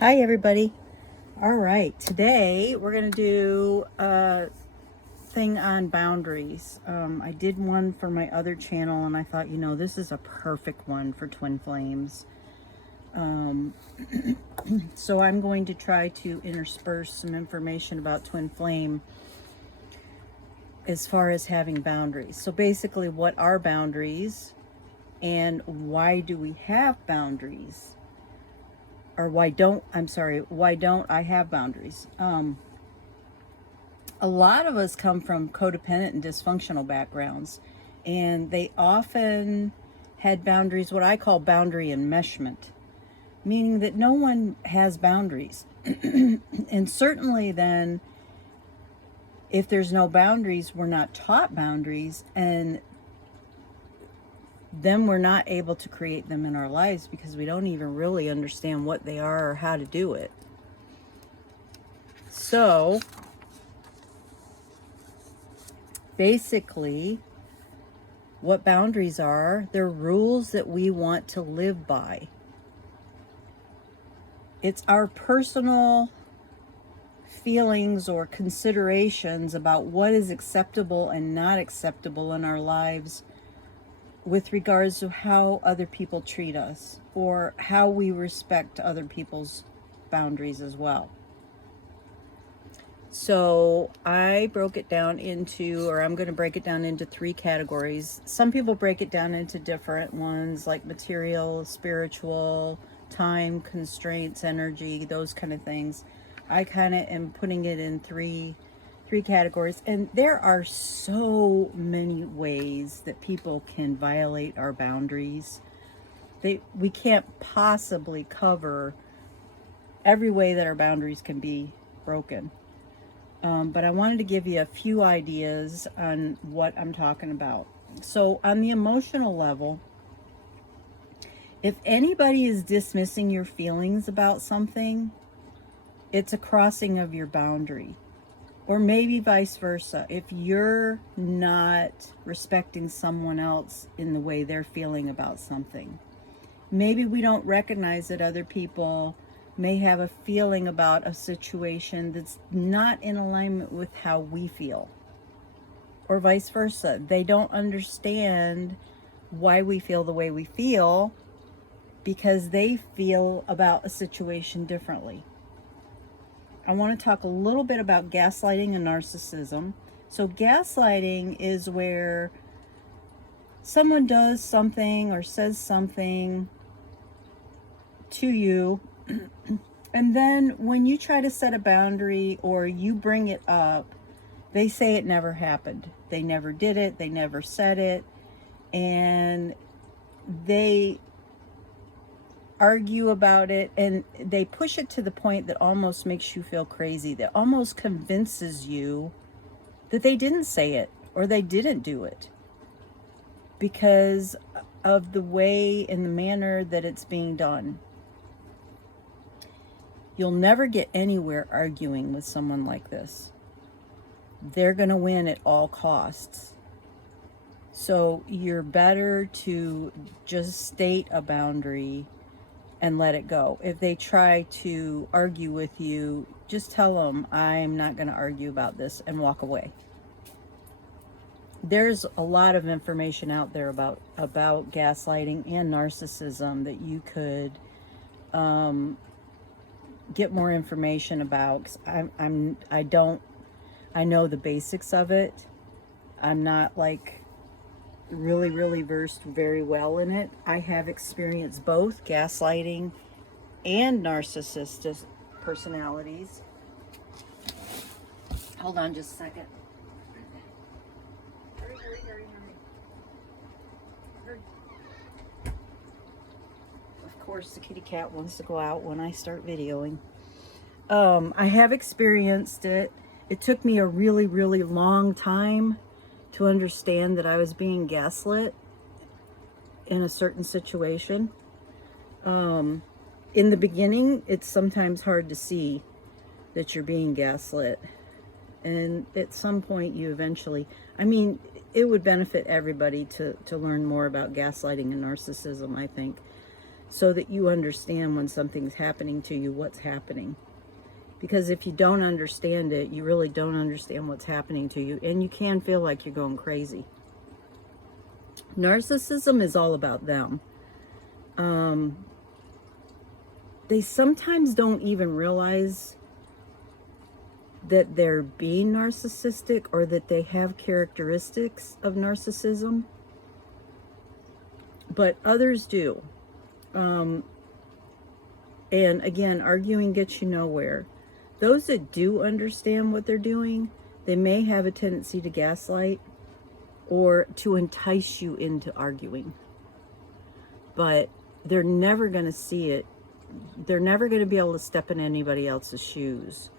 Hi everybody. All right, today we're going to do a thing on boundaries. I did one for my other channel and I thought, this is a perfect one for twin flames. So I'm going to try to intersperse some information about twin flame as far as having boundaries. So basically, what are boundaries and why do we have boundaries? Or why don't I have boundaries? A lot of us come from codependent and dysfunctional backgrounds, and they often had boundaries, what I call boundary enmeshment, meaning that no one has boundaries. And certainly then, if there's no boundaries, we're not taught boundaries, and then we're not able to create them in our lives because we don't even really understand what they are or how to do it. So basically, what boundaries are, they're rules that we want to live by. It's our personal feelings or considerations about what is acceptable and not acceptable in our lives with regards to how other people treat us or how we respect other people's boundaries as well. So I broke it down into, or I'm going to break it down into 3 categories. Some people break it down into different ones, like material, spiritual, time, constraints, energy, those kind of things. I kind of am putting it in three categories, and there are so many ways that people can violate our boundaries. We can't possibly cover every way that our boundaries can be broken. But I wanted to give you a few ideas on what I'm talking about. So on the emotional level, if anybody is dismissing your feelings about something, it's a crossing of your boundary. Or maybe vice versa. If you're not respecting someone else in the way they're feeling about something, maybe we don't recognize that other people may have a feeling about a situation that's not in alignment with how we feel. Or vice versa. They don't understand why we feel the way we feel because they feel about a situation differently. I want to talk a little bit about gaslighting and narcissism. So gaslighting is where someone does something or says something to you, and then when you try to set a boundary or you bring it up, they say it never happened. They never did it. They never said it. And they argue about it, and they push it to the point that almost makes you feel crazy, that almost convinces you that they didn't say it or they didn't do it because of the way and the manner that it's being done. You'll never get anywhere arguing with someone like this. They're going to win at all costs. So you're better to just state a boundary and let it go. If they try to argue with you, just tell them, I'm not going to argue about this, and walk away. There's a lot of information out there about gaslighting and narcissism that you could get more information about. I know the basics of it. I'm not like really versed very well in it. I have experienced both gaslighting and narcissistic personalities. Hold on just a second. Hurry. Of course, the kitty cat wants to go out when I start videoing. I have experienced it. It took me a really long time to understand that I was being gaslit in a certain situation. In the beginning, it's sometimes hard to see that you're being gaslit. And at some point you eventually, it would benefit everybody to learn more about gaslighting and narcissism, I think. so that you understand when something's happening to you, what's happening. Because if you don't understand it, you really don't understand what's happening to you, and you can feel like you're going crazy. Narcissism is all about them. They sometimes don't even realize that they're being narcissistic or that they have characteristics of narcissism, but others do. And again, arguing gets you nowhere. Those that do understand what they're doing, they may have a tendency to gaslight or to entice you into arguing, but they're never going to see it. They're never going to be able to step in anybody else's shoes,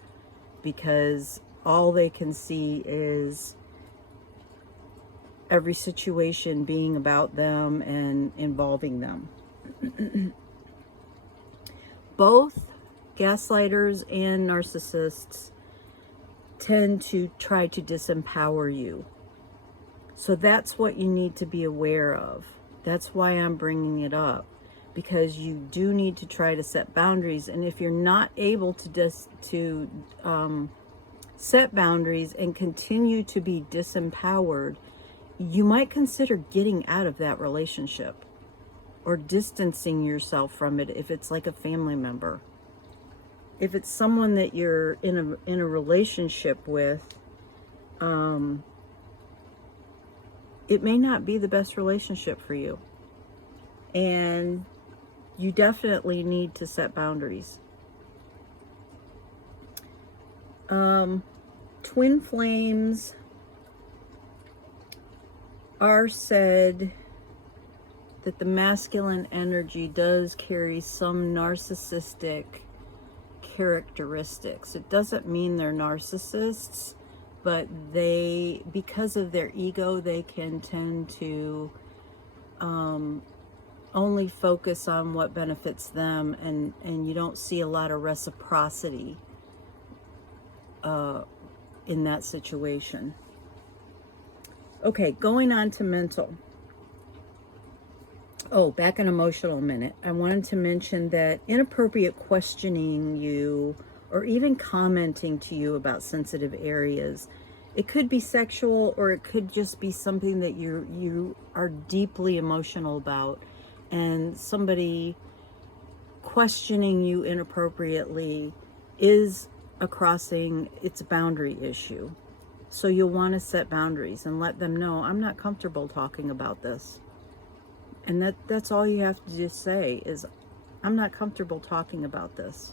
because all they can see is every situation being about them and involving them. Both gaslighters and narcissists tend to try to disempower you. So that's what you need to be aware of. That's why I'm bringing it up, because you do need to try to set boundaries. And if you're not able to set boundaries and continue to be disempowered, you might consider getting out of that relationship or distancing yourself from it if it's like a family member. If it's someone that you're in a relationship with, it may not be the best relationship for you. And you definitely need to set boundaries. Twin flames are said that the masculine energy does carry some narcissistic characteristics. It doesn't mean they're narcissists, but they, because of their ego, they can tend to only focus on what benefits them, and you don't see a lot of reciprocity in that situation. Okay, going on to mental. Oh, back in emotional a minute. I wanted to mention that inappropriate questioning you or even commenting to you about sensitive areas, it could be sexual, or it could just be something that you are deeply emotional about, and somebody questioning you inappropriately is a crossing, it's a boundary issue. So you'll want to set boundaries and let them know, I'm not comfortable talking about this. And that's all you have to just say is, I'm not comfortable talking about this.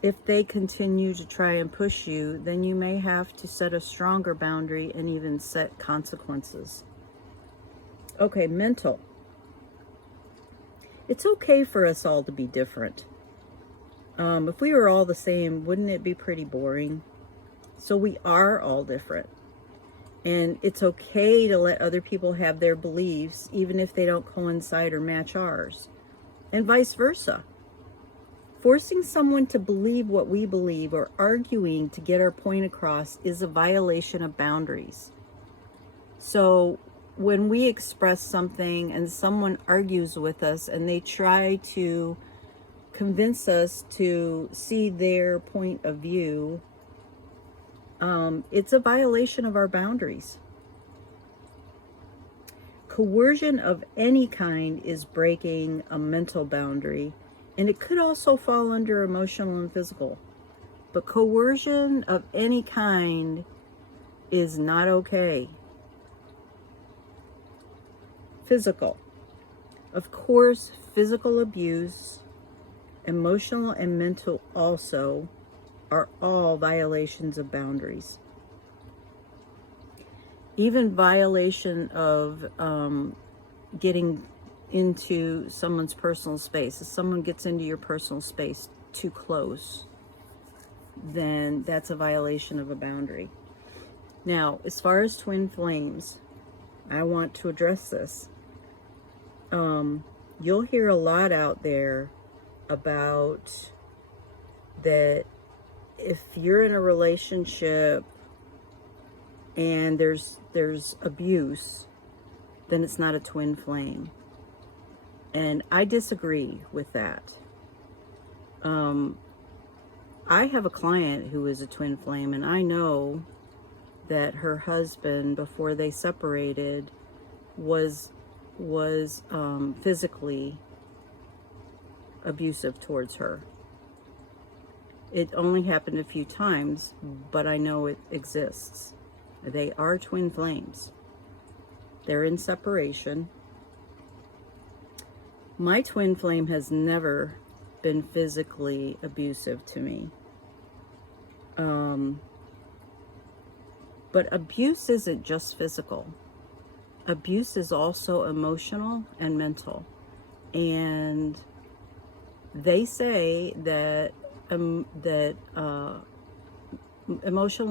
If they continue to try and push you, then you may have to set a stronger boundary and even set consequences. Okay, mental. It's okay for us all to be different. If we were all the same, wouldn't it be pretty boring? So we are all different. And it's okay to let other people have their beliefs, even if they don't coincide or match ours. And vice versa. Forcing someone to believe what we believe or arguing to get our point across is a violation of boundaries. So when we express something and someone argues with us and they try to convince us to see their point of view, it's a violation of our boundaries. Coercion of any kind is breaking a mental boundary, and it could also fall under emotional and physical. But coercion of any kind is not okay. Physical. Of course, physical abuse, emotional and mental also, are all violations of boundaries. Even violation of getting into someone's personal space. If someone gets into your personal space too close, then that's a violation of a boundary. Now, as far as twin flames, I want to address this. You'll hear a lot out there about that if you're in a relationship and there's abuse, then it's not a twin flame. And I disagree with that. I have a client who is a twin flame, and I know that her husband, before they separated, was physically abusive towards her. It only happened a few times, but I know it exists. They are twin flames. They're in separation. My twin flame has never been physically abusive to me. But abuse isn't just physical. Abuse is also emotional and mental. And they say that emotional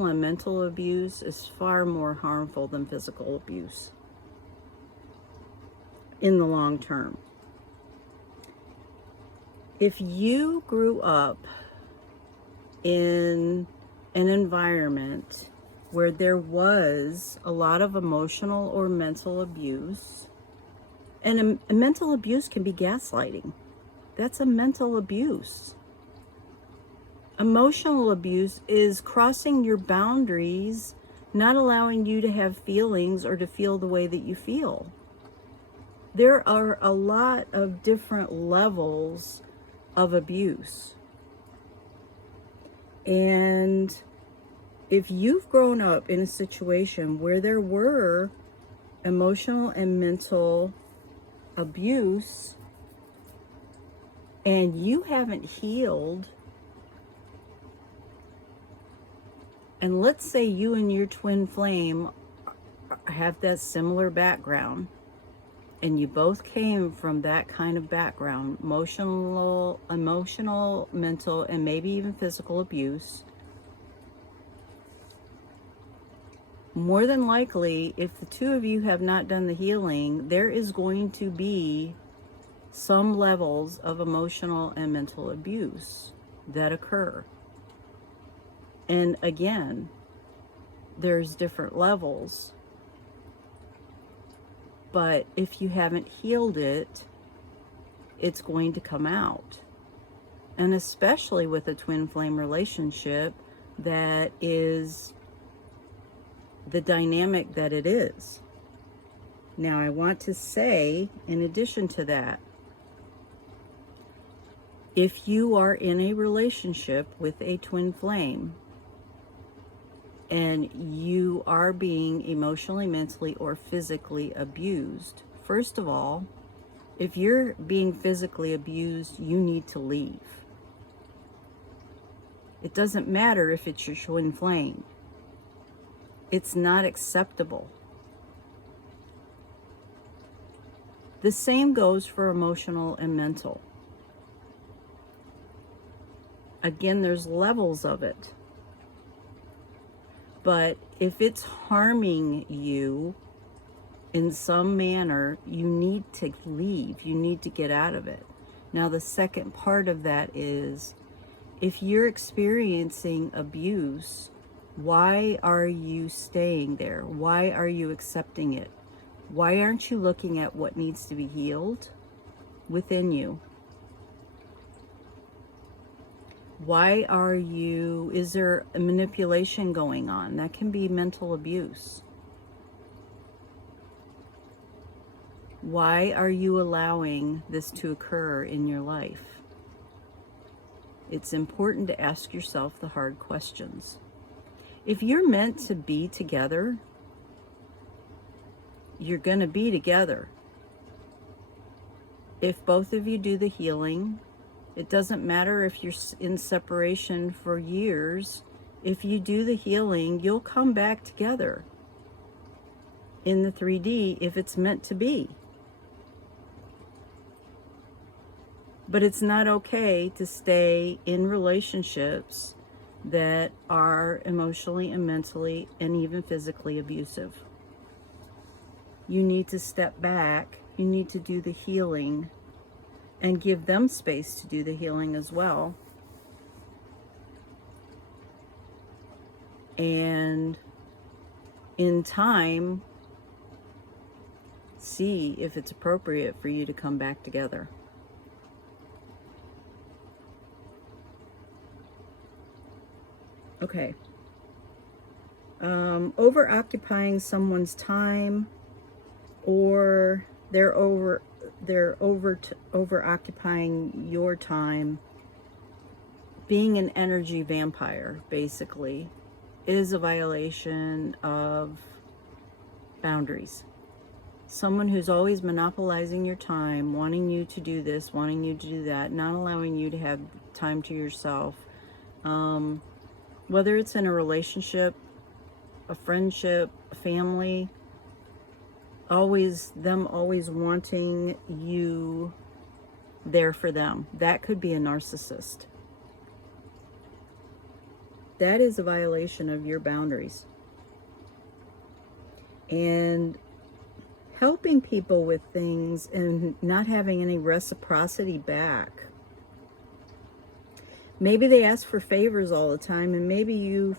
and mental abuse is far more harmful than physical abuse in the long term. If you grew up in an environment where there was a lot of emotional or mental abuse, and a mental abuse can be gaslighting. That's a mental abuse. Emotional abuse is crossing your boundaries, not allowing you to have feelings or to feel the way that you feel. There are a lot of different levels of abuse. And if you've grown up in a situation where there were emotional and mental abuse, and you haven't healed, and let's say you and your twin flame have that similar background, and you both came from that kind of background, emotional, mental, and maybe even physical abuse, more than likely, if the two of you have not done the healing, there is going to be some levels of emotional and mental abuse that occur. And again, there's different levels. But if you haven't healed it, it's going to come out. And especially with a twin flame relationship that is the dynamic that it is. Now, I want to say, in addition to that, if you are in a relationship with a twin flame and you are being emotionally, mentally, or physically abused, first of all, if you're being physically abused, you need to leave. It doesn't matter if it's your twin flame. It's not acceptable. The same goes for emotional and mental. Again, there's levels of it. But if it's harming you in some manner, you need to leave. You need to get out of it. Now, the second part of that is, if you're experiencing abuse, why are you staying there? Why are you accepting it? Why aren't you looking at what needs to be healed within you? Why is there a manipulation going on? That can be mental abuse. Why are you allowing this to occur in your life? It's important to ask yourself the hard questions. If you're meant to be together, you're going to be together. If both of you do the healing, it doesn't matter if you're in separation for years. If you do the healing, you'll come back together in the 3D if it's meant to be. But it's not okay to stay in relationships that are emotionally and mentally and even physically abusive. You need to step back. You need to do the healing and give them space to do the healing as well. And in time, see if it's appropriate for you to come back together. Okay. Over occupying someone's time, or they're over occupying your time. Being an energy vampire, basically, is a violation of boundaries. Someone who's always monopolizing your time, wanting you to do this, wanting you to do that, not allowing you to have time to yourself. Whether it's in a relationship, a friendship, a family, always wanting you there for them. That could be a narcissist. That is a violation of your boundaries. And helping people with things and not having any reciprocity back. Maybe they ask for favors all the time, and maybe you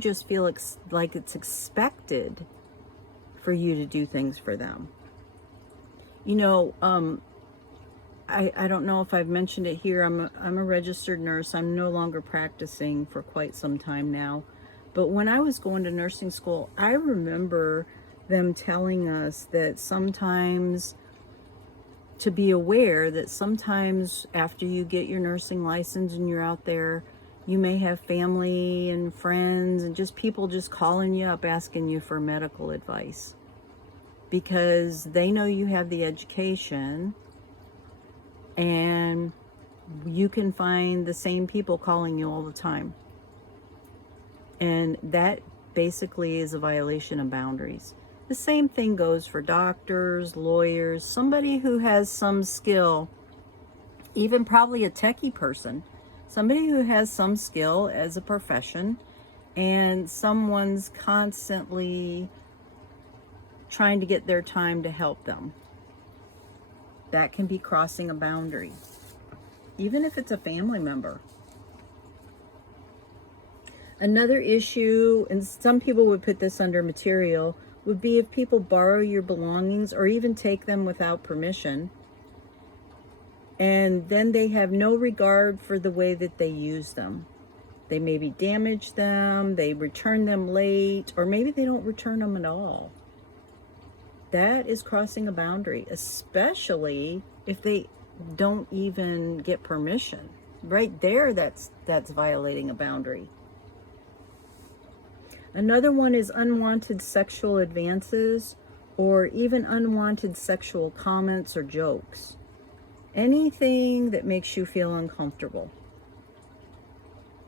just feel like it's expected for you to do things for them. You know, I don't know if I've mentioned it here. I'm a registered nurse. I'm no longer practicing for quite some time now. But when I was going to nursing school, I remember them telling us that sometimes, to be aware that sometimes after you get your nursing license and you're out there, you may have family and friends and just people just calling you up asking you for medical advice because they know you have the education, and you can find the same people calling you all the time. And that basically is a violation of boundaries. The same thing goes for doctors, lawyers, somebody who has some skill, even probably a techie person, somebody who has some skill as a profession, and someone's constantly trying to get their time to help them. That can be crossing a boundary, even if it's a family member. Another issue, and some people would put this under material, would be if people borrow your belongings or even take them without permission, and then they have no regard for the way that they use them. They maybe damage them, they return them late, or maybe they don't return them at all. That is crossing a boundary, especially if they don't even get permission. Right there, that's violating a boundary. Another one is unwanted sexual advances or even unwanted sexual comments or jokes. Anything that makes you feel uncomfortable.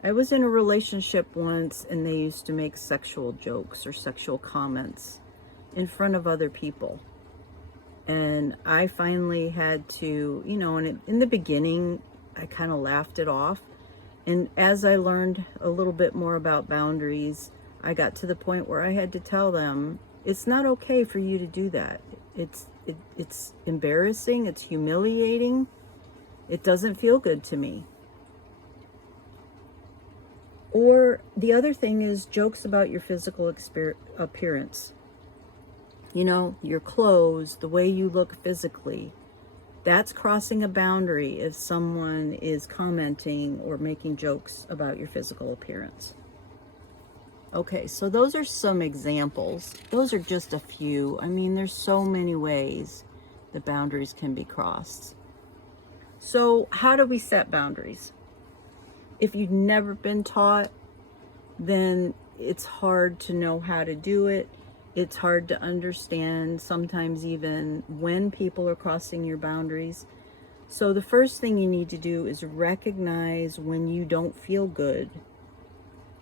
I was in a relationship once and they used to make sexual jokes or sexual comments in front of other people. And I finally had to, and in the beginning, I kind of laughed it off. And as I learned a little bit more about boundaries, I got to the point where I had to tell them, it's not okay for you to do that. It's embarrassing, it's humiliating, it doesn't feel good to me. Or the other thing is jokes about your physical appearance. Your clothes, the way you look physically. That's crossing a boundary if someone is commenting or making jokes about your physical appearance. Okay, so those are some examples. Those are just a few. I mean, there's so many ways the boundaries can be crossed. So how do we set boundaries? If you've never been taught, then it's hard to know how to do it. It's hard to understand sometimes even when people are crossing your boundaries. So the first thing you need to do is recognize when you don't feel good.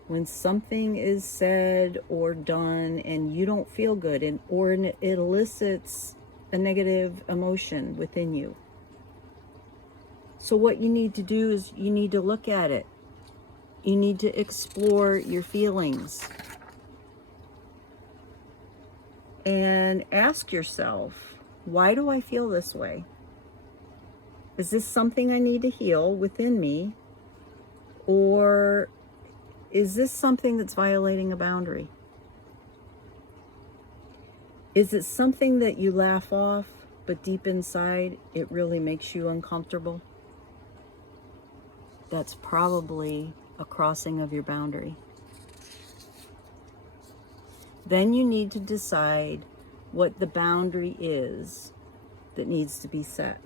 When something is said or done and you don't feel good, or it elicits a negative emotion within you. So what you need to do is you need to look at it. You need to explore your feelings. And ask yourself, why do I feel this way? Is this something I need to heal within me? Or is this something that's violating a boundary? Is it something that you laugh off, but deep inside, it really makes you uncomfortable? That's probably a crossing of your boundary. Then you need to decide what the boundary is that needs to be set.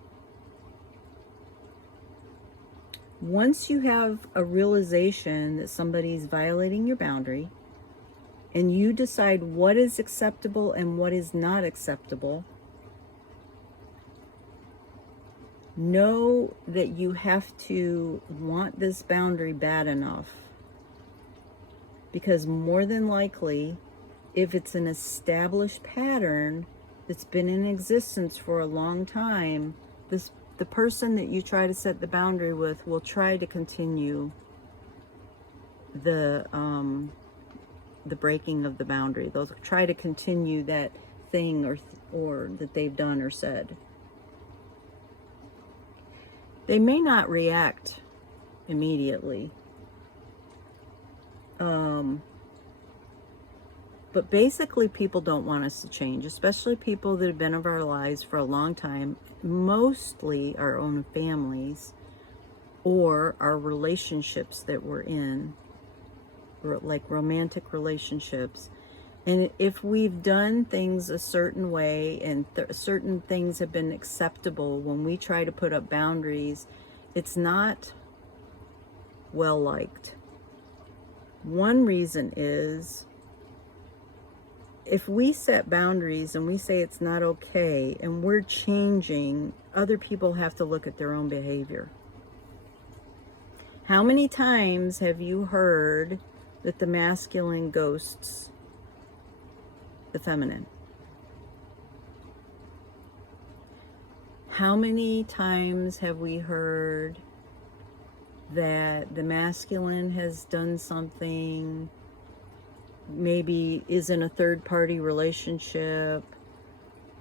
Once you have a realization that somebody's violating your boundary, and you decide what is acceptable and what is not acceptable, know that you have to want this boundary bad enough. Because more than likely, if it's an established pattern that's been in existence for a long time, the person that you try to set the boundary with will try to continue the breaking of the boundary. They'll try to continue that thing or that they've done or said. They may not react immediately. But basically, people don't want us to change, especially people that have been in our lives for a long time, mostly our own families or our relationships that we're in, like romantic relationships. And if we've done things a certain way and certain things have been acceptable, when we try to put up boundaries, it's not well liked. One reason is, if we set boundaries and we say it's not okay and we're changing, other people have to look at their own behavior. How many times have you heard that the masculine ghosts the feminine? How many times have we heard that the masculine has done something, maybe is in a third-party relationship,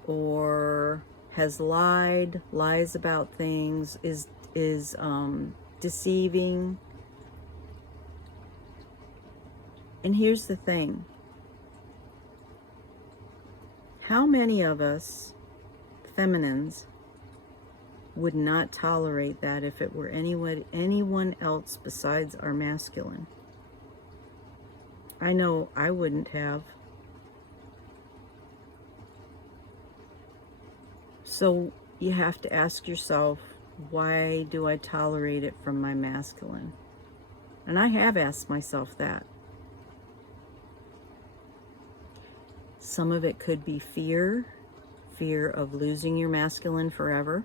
or has lies about things, is deceiving? And here's the thing. How many of us feminines would not tolerate that if it were anyone else besides our masculine? I know I wouldn't have. So you have to ask yourself, why do I tolerate it from my masculine? And I have asked myself that. Some of it could be fear of losing your masculine forever.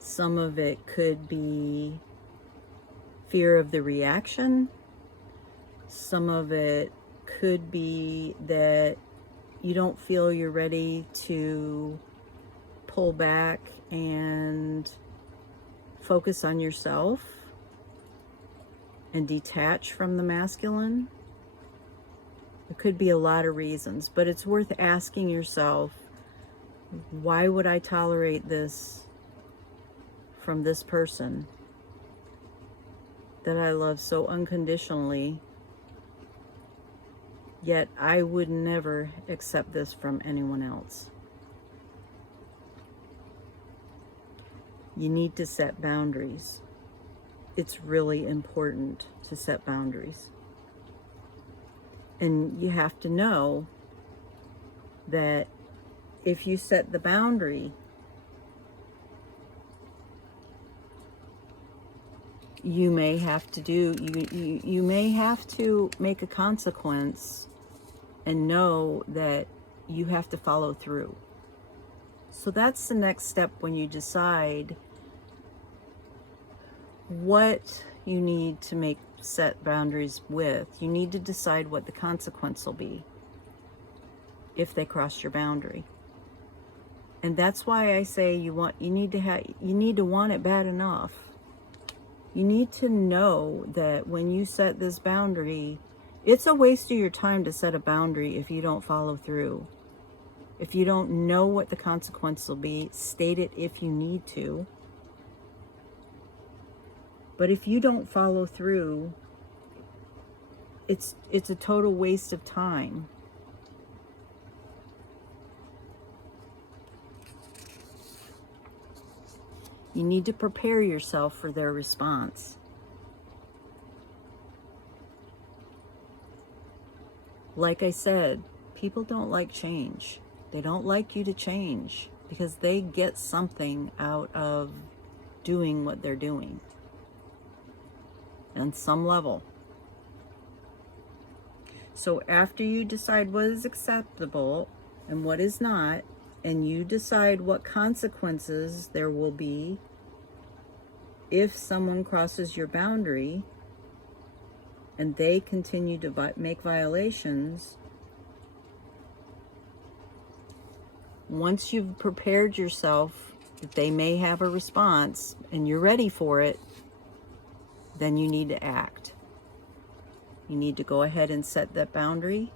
Some of it could be fear of the reaction. Some of it could be that you don't feel you're ready to pull back and focus on yourself and detach from the masculine. It could be a lot of reasons, but it's worth asking yourself, why would I tolerate this from this person that I love so unconditionally, yet I would never accept this from anyone else? You need to set boundaries. It's really important to set boundaries. And you have to know that if you set the boundary, you may have to make a consequence and know that you have to follow through. So that's the next step when you decide what you need to set boundaries with. You need to decide what the consequence will be if they cross your boundary. And that's why I say you need to want it bad enough. You need to know that when you set this boundary, it's a waste of your time to set a boundary if you don't follow through. If you don't know what the consequence will be, state it if you need to. But if you don't follow through, it's a total waste of time. You need to prepare yourself for their response. Like I said, people don't like change. They don't like you to change because they get something out of doing what they're doing on some level. So after you decide what is acceptable and what is not, and you decide what consequences there will be if someone crosses your boundary and they continue to make violations, once you've prepared yourself that they may have a response and you're ready for it, then you need to act. You need to go ahead and set that boundary.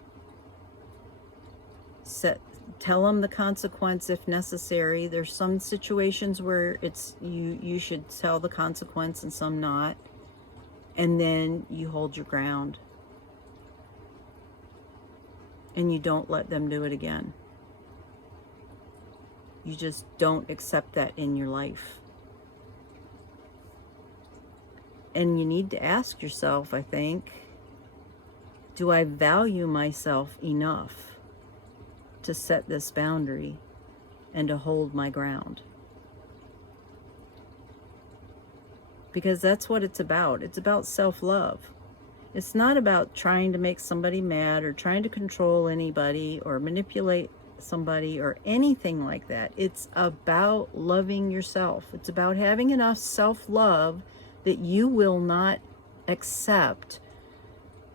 Tell them the consequence if necessary. There's some situations where you should tell the consequence and some not. And then you hold your ground. And you don't let them do it again. You just don't accept that in your life. And you need to ask yourself, I think, do I value myself enough to set this boundary and to hold my ground? Because that's what it's about. It's about self-love. It's not about trying to make somebody mad or trying to control anybody or manipulate somebody or anything like that. It's about loving yourself. It's about having enough self-love that you will not accept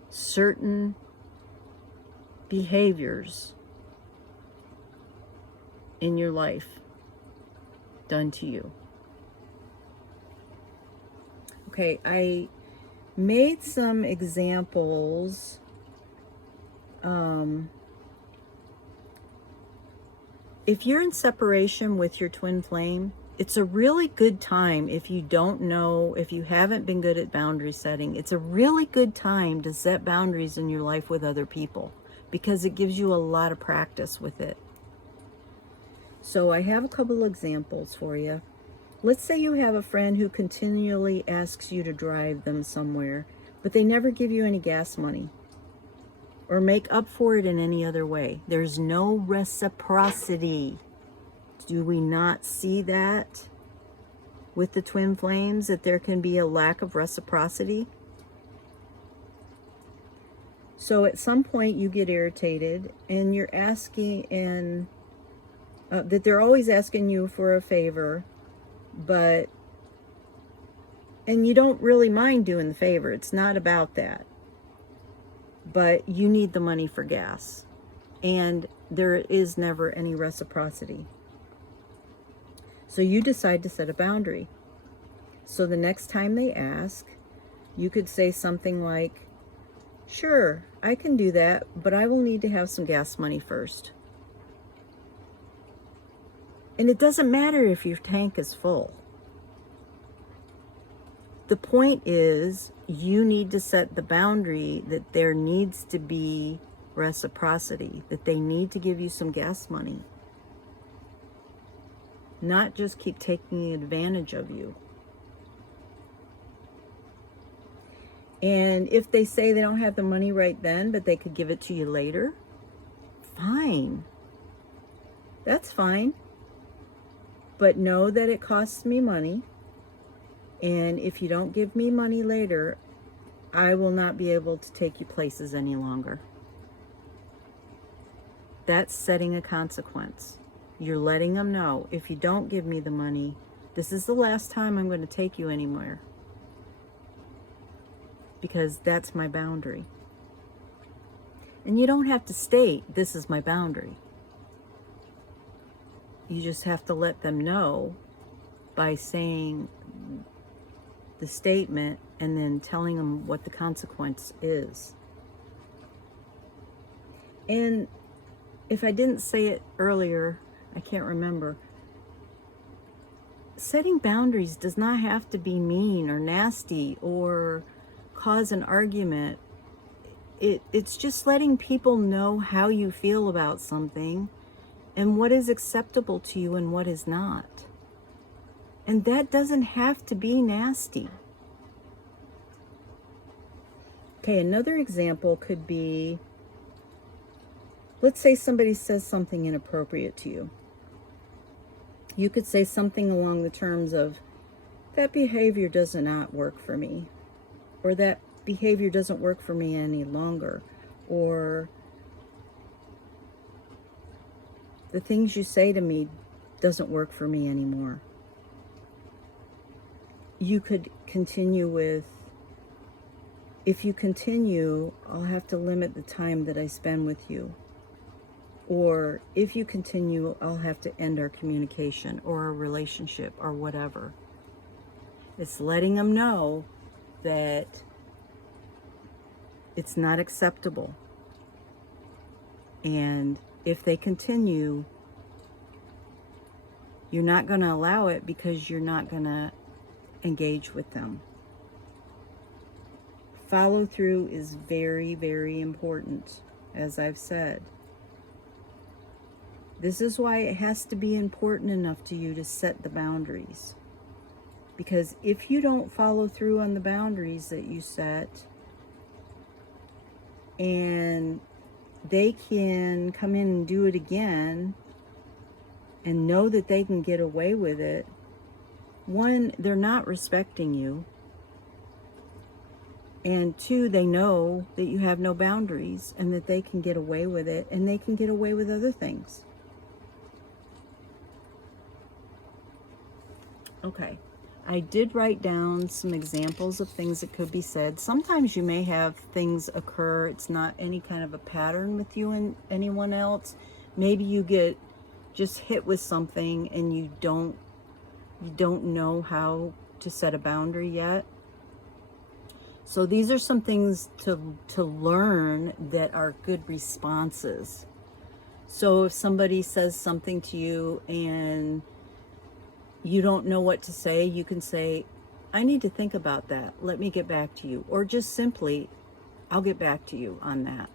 certain behaviors in your life done to you. Okay, I made some examples. If you're in separation with your twin flame, it's a really good time, if you don't know, if you haven't been good at boundary setting, it's a really good time to set boundaries in your life with other people because it gives you a lot of practice with it. So I have a couple examples for you. Let's say you have a friend who continually asks you to drive them somewhere, but they never give you any gas money or make up for it in any other way. There's no reciprocity. Do we not see that with the twin flames, that there can be a lack of reciprocity? So at some point you get irritated and you're asking, and that they're always asking you for a favor, and you don't really mind doing the favor. It's not about that. But you need the money for gas. And there is never any reciprocity. So you decide to set a boundary. So the next time they ask, you could say something like, sure, I can do that, but I will need to have some gas money first. And it doesn't matter if your tank is full. The point is, you need to set the boundary that there needs to be reciprocity, that they need to give you some gas money. Not just keep taking advantage of you. And if they say they don't have the money right then, but they could give it to you later, fine. That's fine. But know that it costs me money. And if you don't give me money later, I will not be able to take you places any longer. That's setting a consequence. You're letting them know, if you don't give me the money, this is the last time I'm going to take you anywhere. Because that's my boundary. And you don't have to state, this is my boundary. You just have to let them know by saying the statement and then telling them what the consequence is. And if I didn't say it earlier, I can't remember. Setting boundaries does not have to be mean or nasty or cause an argument. It's just letting people know how you feel about something and what is acceptable to you and what is not. And that doesn't have to be nasty. Okay, another example could be, let's say somebody says something inappropriate to you. You could say something along the terms of, that behavior does not work for me, or that behavior doesn't work for me any longer, or the things you say to me doesn't work for me anymore. You could continue with, if you continue, I'll have to limit the time that I spend with you. Or if you continue, I'll have to end our communication or our relationship or whatever. It's letting them know that it's not acceptable. And if they continue, you're not going to allow it because you're not going to engage with them. Follow through is very, very important, as I've said. This is why it has to be important enough to you to set the boundaries. Because if you don't follow through on the boundaries that you set, and they can come in and do it again and know that they can get away with it, one, they're not respecting you. And two, they know that you have no boundaries and that they can get away with it, and they can get away with other things. Okay, I did write down some examples of things that could be said. Sometimes you may have things occur. It's not any kind of a pattern with you and anyone else. Maybe you get just hit with something and you don't know how to set a boundary yet. So these are some things to learn that are good responses. So if somebody says something to you and you don't know what to say, you can say, I need to think about that. Let me get back to you. Or just simply, I'll get back to you on that.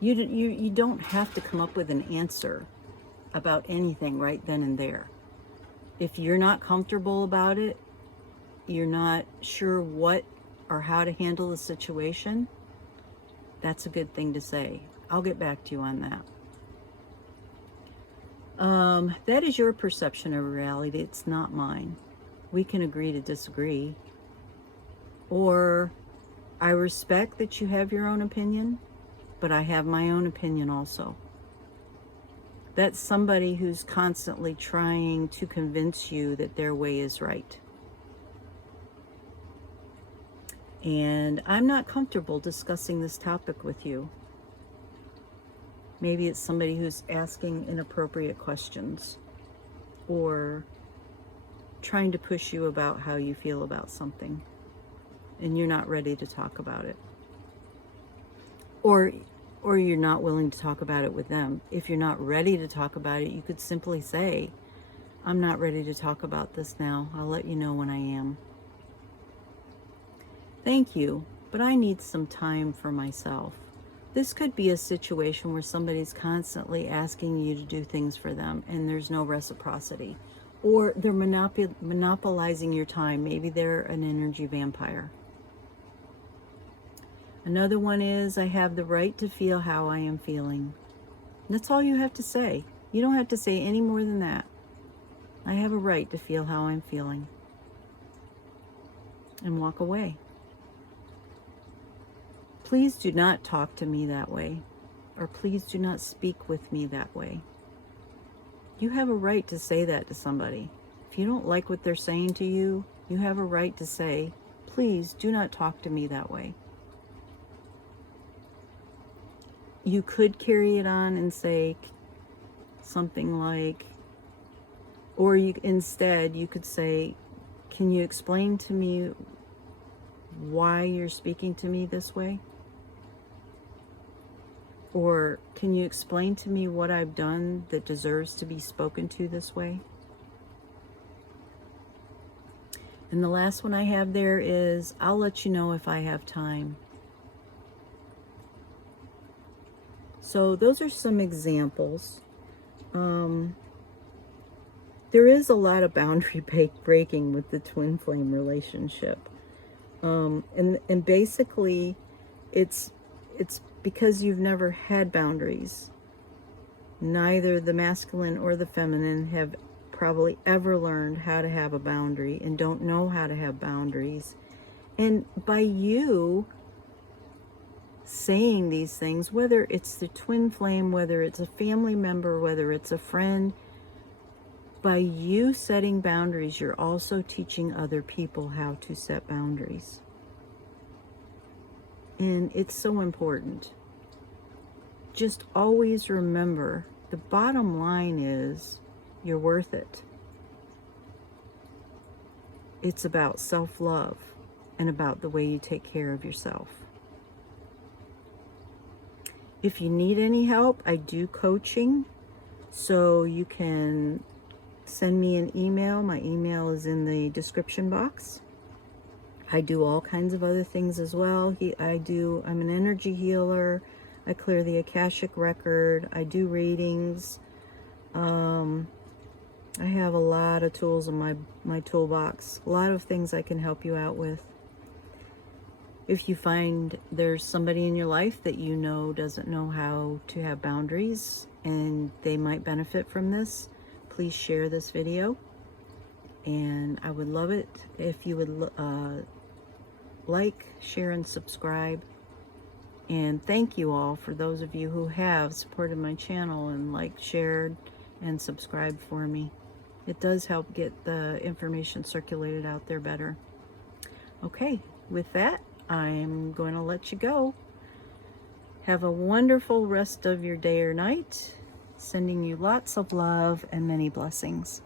You don't have to come up with an answer about anything right then and there. If you're not comfortable about it, you're not sure what or how to handle the situation, that's a good thing to say. I'll get back to you on that. That is your perception of reality. It's not mine. We can agree to disagree. Or, I respect that you have your own opinion, but I have my own opinion also. That's somebody who's constantly trying to convince you that their way is right. And I'm not comfortable discussing this topic with you. Maybe it's somebody who's asking inappropriate questions or trying to push you about how you feel about something, and you're not ready to talk about it. Or you're not willing to talk about it with them. If you're not ready to talk about it, you could simply say, I'm not ready to talk about this now. I'll let you know when I am. Thank you, but I need some time for myself. This could be a situation where somebody's constantly asking you to do things for them and there's no reciprocity. Or they're monopolizing your time. Maybe they're an energy vampire. Another one is, I have the right to feel how I am feeling. And that's all you have to say. You don't have to say any more than that. I have a right to feel how I'm feeling. And walk away. Please do not talk to me that way, or please do not speak with me that way. You have a right to say that to somebody. If you don't like what they're saying to you, you have a right to say, please do not talk to me that way. You could carry it on and say something like, or instead you could say, can you explain to me why you're speaking to me this way? Or can you explain to me what I've done that deserves to be spoken to this way? And the last one I have there is, I'll let you know if I have time. So those are some examples. there is a lot of boundary breaking with the twin flame relationship. And basically it's because you've never had boundaries. Neither the masculine or the feminine have probably ever learned how to have a boundary and don't know how to have boundaries. And by you saying these things, whether it's the twin flame, whether it's a family member, whether it's a friend, by you setting boundaries, you're also teaching other people how to set boundaries. And it's so important. Just always remember, the bottom line is you're worth it. It's about self-love and about the way you take care of yourself. If you need any help, I do coaching, so you can send me an email. My email is in the description box. I do all kinds of other things as well. I'm an energy healer. I clear the Akashic record. I do readings. I have a lot of tools in my toolbox. A lot of things I can help you out with. If you find there's somebody in your life that you know doesn't know how to have boundaries and they might benefit from this, please share this video. And I would love it if you would like, share, and subscribe. And thank you all for those of you who have supported my channel and liked, shared, and subscribed for me. It does help get the information circulated out there better. Okay, with that, I'm going to let you go. Have a wonderful rest of your day or night. Sending you lots of love and many blessings.